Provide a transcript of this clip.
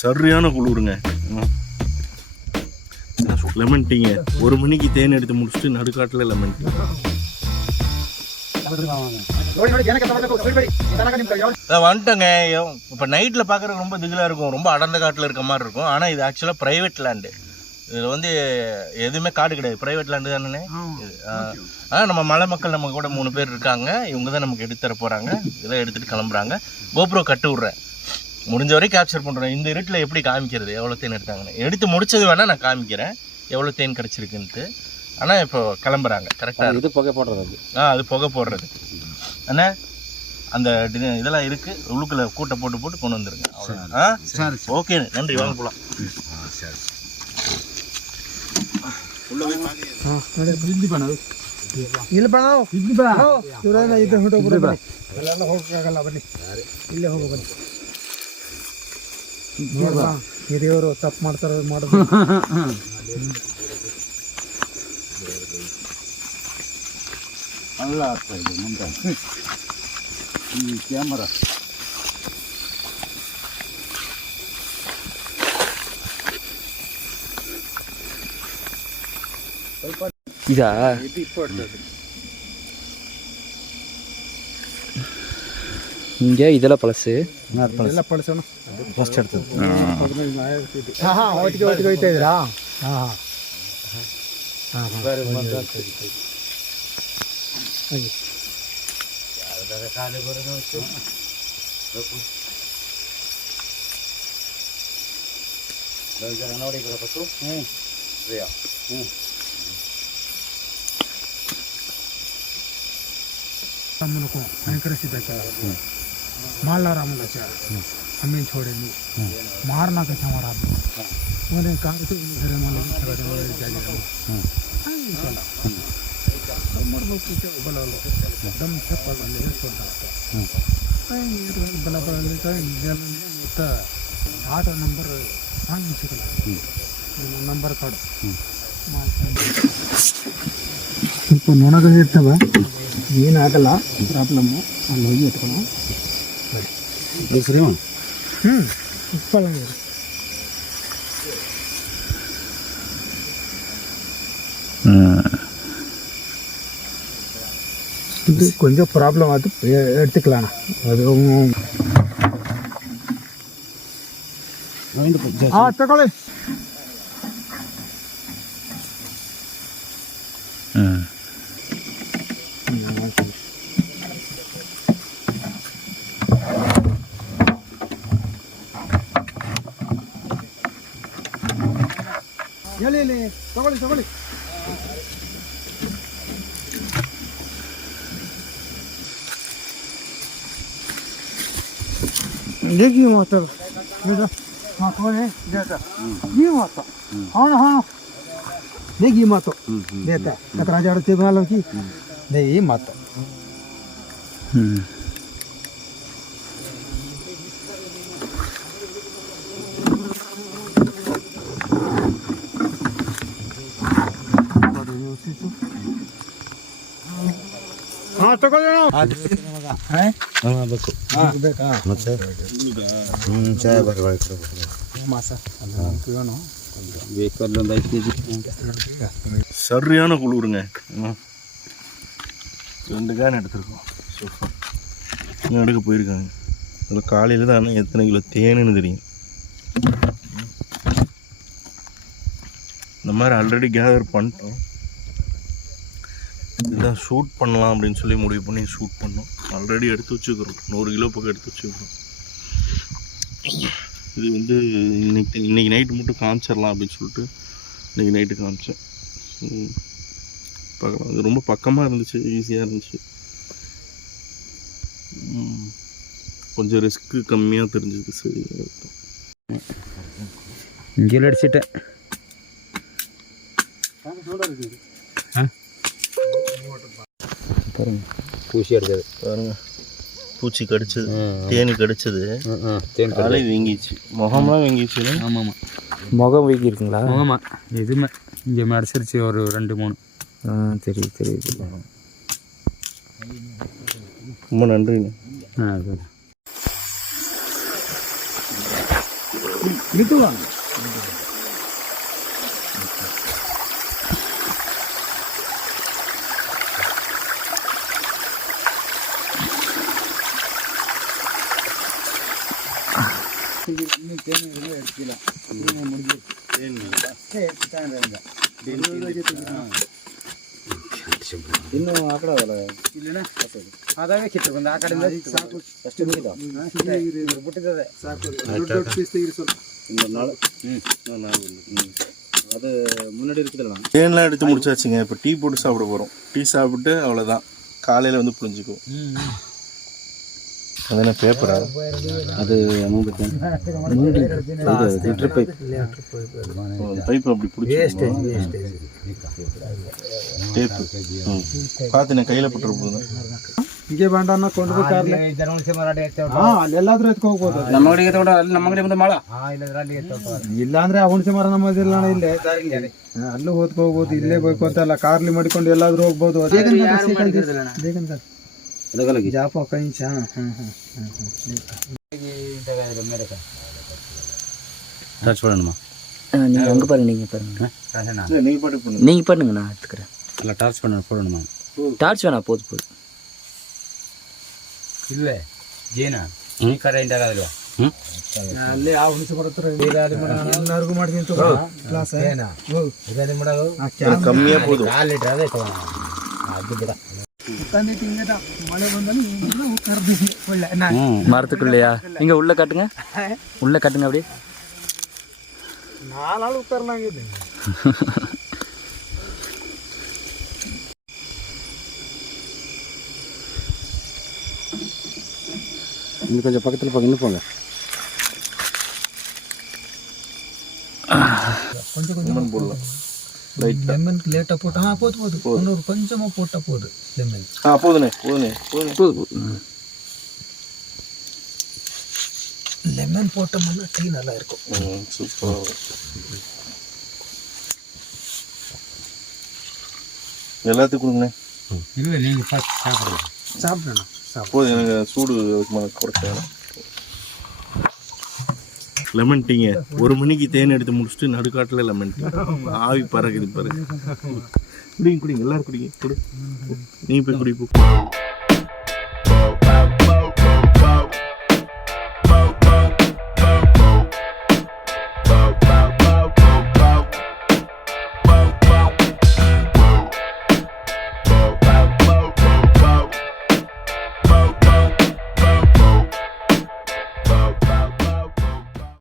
சரியான குளிருங்க. லெமன் டீங்க ஒரு மணிக்கு தேன் எடுத்து முடிச்சுட்டு நடுக்காட்டில் லெமன் டீ வந்துட்டேங்க. இப்போ நைட்டில் பார்க்குறதுக்கு ரொம்ப திகிலாக இருக்கும். ரொம்ப அடர்ந்த காட்டில் இருக்க மாதிரி இருக்கும். ஆனால் இது ஆக்சுவலாக ப்ரைவேட் லேண்டு இதில் வந்து எதுவுமே காடு கிடையாது. ப்ரைவேட் லேண்டு தானே? ஆ நம்ம மலை மக்கள் நம்ம கூட மூணு பேர் இருக்காங்க. இவங்க தான் நமக்கு எடுத்து தர போகிறாங்க இதெல்லாம் எடுத்துகிட்டு கிளம்புறாங்க. கோப்ரோ கட்டு விட்றேன். முடிஞ்ச வரைக்கும் கேப்சர் பண்ணுறேன் இந்த இருட்டில் எப்படி காமிக்கிறது? எவ்வளோ தேன் எடுத்தாங்கன்னு. எடுத்து முடிச்சது வேணால் நான் காமிக்கிறேன். எவ்வளோ தேன் கிடச்சிருக்குன்ட்டு. ஆனால் இப்போ கிளம்புறாங்க. கரெக்டாக இது புகை போடுறது அது. ஆ அது புகை போடுறது. அண்ணா அந்த இதெல்லாம் இருக்கு. உள்ளுக்குள்ள கூட்டை போட்டு போட்டு கொண்டு வந்துருங்க. அவ்வளோதான் ஆ? சரி ஓகே நன்றி. வாங்க போகலாம் ಇಲ್ಲಿ ಬಣ ಇಲ್ಲಿ ಬಾ ಇವರೆಲ್ಲ ಇದು ಹೊರಟೋಗ್ಬಿಡು ಬನ್ನಿ ಅಲ್ಲೆಲ್ಲ ಬನ್ನಿ ಇಲ್ಲೇ ಹೋಗು ಬನ್ನಿ ಹಿರಿಯವರು ತಪ್ಪು ಮಾಡ್ತಾರೆ ಮಾಡೋದು ಅಲ್ಲ ಆಗ್ತಾ ಇದೆ ಮುಂದೆ. ಈ ಕ್ಯಾಮರಾ இதா ಇದು ಇಪ್ಪು ಹೊಡ್ತದೆ இங்கே இதெல்லாம் பழசு ಎಲ್ಲ ಪಡಿಸೋಣ ಫಸ್ಟ್ ಇರ್ತದೆ ಹಾಂ ಹಾಂ ಒಟ್ಟಿಗೆ ಒಟ್ಟಿಗೆ ಹೋಯ್ತಾ ಇದ್ದೀರಾ ಹಾಂ ಹಾಂ ಹಾಂ ಹಾಂ ಹಾಗೆ ನೋಡಿ ಬರಬೇಕು ಹ್ಞೂ ಹ್ಞೂ ಅಣ್ಣನ ಕೊನೆ ಕರಸಿತಾ ಇತ್ತಾ? ಮಲ್ಲರಮ್ಮನಚಾ ಹ್ಮ್ ಅಮ್ಮೆ ಚೋಡೇನು ಮಾರುನಕ ಸಮರಮ್ಮ ಹ್ಮ್ ಓನೇ ಕಾರ್ಡ್ ಸೇನು ತೆರೆ ಮಲ್ಲರಮ್ಮನ ಚಾಲಿರಮ್ಮ ಹ್ಮ್ ಹ್ಮ್ ನಂಬರ್ 3 ಇತ್ತು ನಂಬರ್ ಕಾರ್ಡ್ ಹ್ಮ್. ಸ್ವಲ್ಪ ನೆನಗಿರತ್ತವಾ ಏನಾಗಲ್ಲ ಪ್ರಾಬ್ಲಮ್ಮು ಅಲ್ಲಿ ಹೋಗಿ ಎತ್ಕೊಳ್ಳೋ ಹೆಸರು ಹ್ಞೂ ಉಪ್ಪಲ್ಲ ನೀರು இது கொஞ்சம் ப்ராப்ளம் அது எ- எடுத்துக்கலாம் அது ಹಾಂ ತಗೊಳ್ಳಿ ಎಲ್ಲಿ ಎಲ್ಲಿ ತಗೊಳ್ಳಿ ತಗೊಳ್ಳಿ. ಹೇಗೆ ಮಾತಾಡ ಇದು ಹಾಂ ಕೋಣೆ ದೇತ ಈ ಮಾತು. ಹಾಂ ಹಾಂ. ಹೇಗೆ ಈ ಮಾತು? ಈ ಮಾತು. ಹ್ಞೂ சரியான குளிருங்க. ரெண்டு கேன் எடுத்துருக்கோம் சூப்பர் இன்னும் எடுக்க போயிருக்காங்க அதில் காலையில் தான் ஆனால் எத்தனை கிலோ தேனுன்னு தெரியும் இந்த மாதிரி ஆல்ரெடி கேதர் பண்ணிட்டோம் இதுதான் ஷூட் பண்ணலாம் அப்படின்னு சொல்லி முடிவு பண்ணி ஷூட் பண்ணோம். ஆல்ரெடி எடுத்து வச்சுக்கிறோம் நூறு கிலோ பக்கம் எடுத்து வச்சுக்கிறோம் இது வந்து இன்னைக்கு இன்னைக்கு நைட்டு மட்டும் காமிச்சிடலாம் அப்படின்னு சொல்லிட்டு இன்னைக்கு நைட்டு காமிச்சேன். பார்க்கலாம். அது ரொம்ப பக்கமாக இருந்துச்சு ஈஸியாக இருந்துச்சு. கொஞ்சம் ரிஸ்க்கு கம்மியாக தெரிஞ்சது. சரி இங்கே அடிச்சிட்டேன். பாருங்க. பூச்சி எடுத்தது பாருங்க. பூச்சி கடிச்சது. தேனி கடிச்சது. தேன் காலை வீங்கிச்சு. முகமாக வீங்கிச்சு ஆமாம் முகம் வீங்கியிருக்குங்களா முகமாக எதுவுமே. இங்கே மடிச்சிருச்சு ஒரு ரெண்டு மூணு. ஆ தெரியுது தெரியுது. ரொம்ப நன்றிங்க ஆ சரி. ಇನ್ನು ಆ ಕಡೆ ಅದಲ್ಲ ಅದಾವೆ ಕಿತ್ತು ಆ ಕಡೆಯಿಂದ ಸಾಕು ಅಷ್ಟು ಬಿಟ್ಟಿದ್ದಾರೆ ಸಾಕು ದೊಡ್ಡ ದೊಡ್ಡ ಪೀಸ್ ತೆಗಿರಿ ಸ್ವಲ್ಪ அது முன்னாடி இருக்குதுல்ல தேன்லாம் எடுத்து முடிச்சாச்சுங்க இப்போ டீ போட்டு சாப்பிட போகிறோம் டீ சாப்பிட்டு அவ்வளோதான் காலையில் வந்து புரிஞ்சுக்கும் அது என்ன பேப்பரா அது மூம்பத்தி லிட்டர் பைப் பைப் அப்படி பிடிச்சி டேப்பு ம் பார்த்து நான் கையில் ಪಟ್ಟರು போதுங்க ಹೀಗೆ ಬಾಂಡನ್ನ ಕೊಂಡು ಬೇಕಾದ್ರೆ ಹಾ ಅಲ್ಲೆಲ್ಲಾದ್ರೂ ಎತ್ಕೊ ಹೋಗ್ಬೋದು ನಮ್ಮ ಅಂಗಡಿಗೆ ತಗೊಂಡು ಅಲ್ಲಿ ನಮ್ಮ ಅಂಗಡಿ ಮುಂದೆ ಮಾಡ ಇಲ್ಲ ಅಂದ್ರೆ ಆ ಹುಣಸೆ ಮರ ನಮ್ಮದಿಲ್ಲ ಅಣ್ಣ ಇಲ್ಲೇ ದಾರಿಲಿ ಹಾ, ಅಲ್ಲೂ ಹೋದ್ಕೊ ಹೋಗ್ಬೋದು ಇಲ್ಲೇ ಬೇಕು ಅಂತ ಅಲ್ಲ ಕಾರ್ಲಿ ಮಾಡಿಕೊಂಡು ಎಲ್ಲಾದ್ರೂ ಹೋಗ್ಬೋದು ಅದಕ್ಕೆ ಜಾಪ ಕೈಂಚ டச் பண்ணணுமா நீங்கள் அங்கே பாருங்க நீங்கள் பாருங்க இல்லை நீங்கள் பாட்டு பண்ணுங்க நீங்கள் பண்ணுங்க நான் எடுத்துக்கிறேன் இல்லை டார்ச் பண்ண போடணுமா டார்ச் வேணா போதும் போதும் ಇಲ್ಲೇ ಜೇನ ಈ ಕಡೆ ಇಂಟಾಗಲ್ವಾ ಅಲ್ಲಿ ಆ ಹುಣಸೆ ಮರ ಹತ್ರ ಎಲ್ಲರಿಗೂ ಮಾಡ್ತೀನಿ ಕ್ಲಾಸ್ உட்காந்துட்டு இங்கே தான் மழை உள்ள மரத்துக்குள்ளையா? இங்கே உள்ளே காட்டுங்க? உள்ளே காட்டுங்க அப்படியே. நாலாள் உட்காரலாங்க இது. இன்னும் கொஞ்சம் பக்கத்தில் போங்க போங்க. கொஞ்சம் கொஞ்சம். போடலாம் லெமன் லேட்டாக போட்டோம் ஆ போது போதும் இன்னொரு கொஞ்சமாக போட்டால் போதும் லெமன் ஆ போதுண்ணே போதுண்ணே போதும் போதும் போதும் லெமன் போட்டோம்னா டீ நல்லா இருக்கும் சூப்பர். எல்லாத்துக்கும் கொடுங்கண்ணே. இல்லை நீங்கள் ஃபஸ்ட் சாப்பிடுங்க. சாப்பிடணும் போதும் எனக்கு சூடு குறைக்க வேணும் லெமன் டீங்க ஒரு மணிக்கு தேன் எடுத்து முடிச்சுட்டு நடுக்காட்டில் லெமன் டீ ஆவி பறக்குது பாருங்க குடிங்க குடிங்க. எல்லாரும் குடிங்க. குடி. நீ போய் குடிப்போம்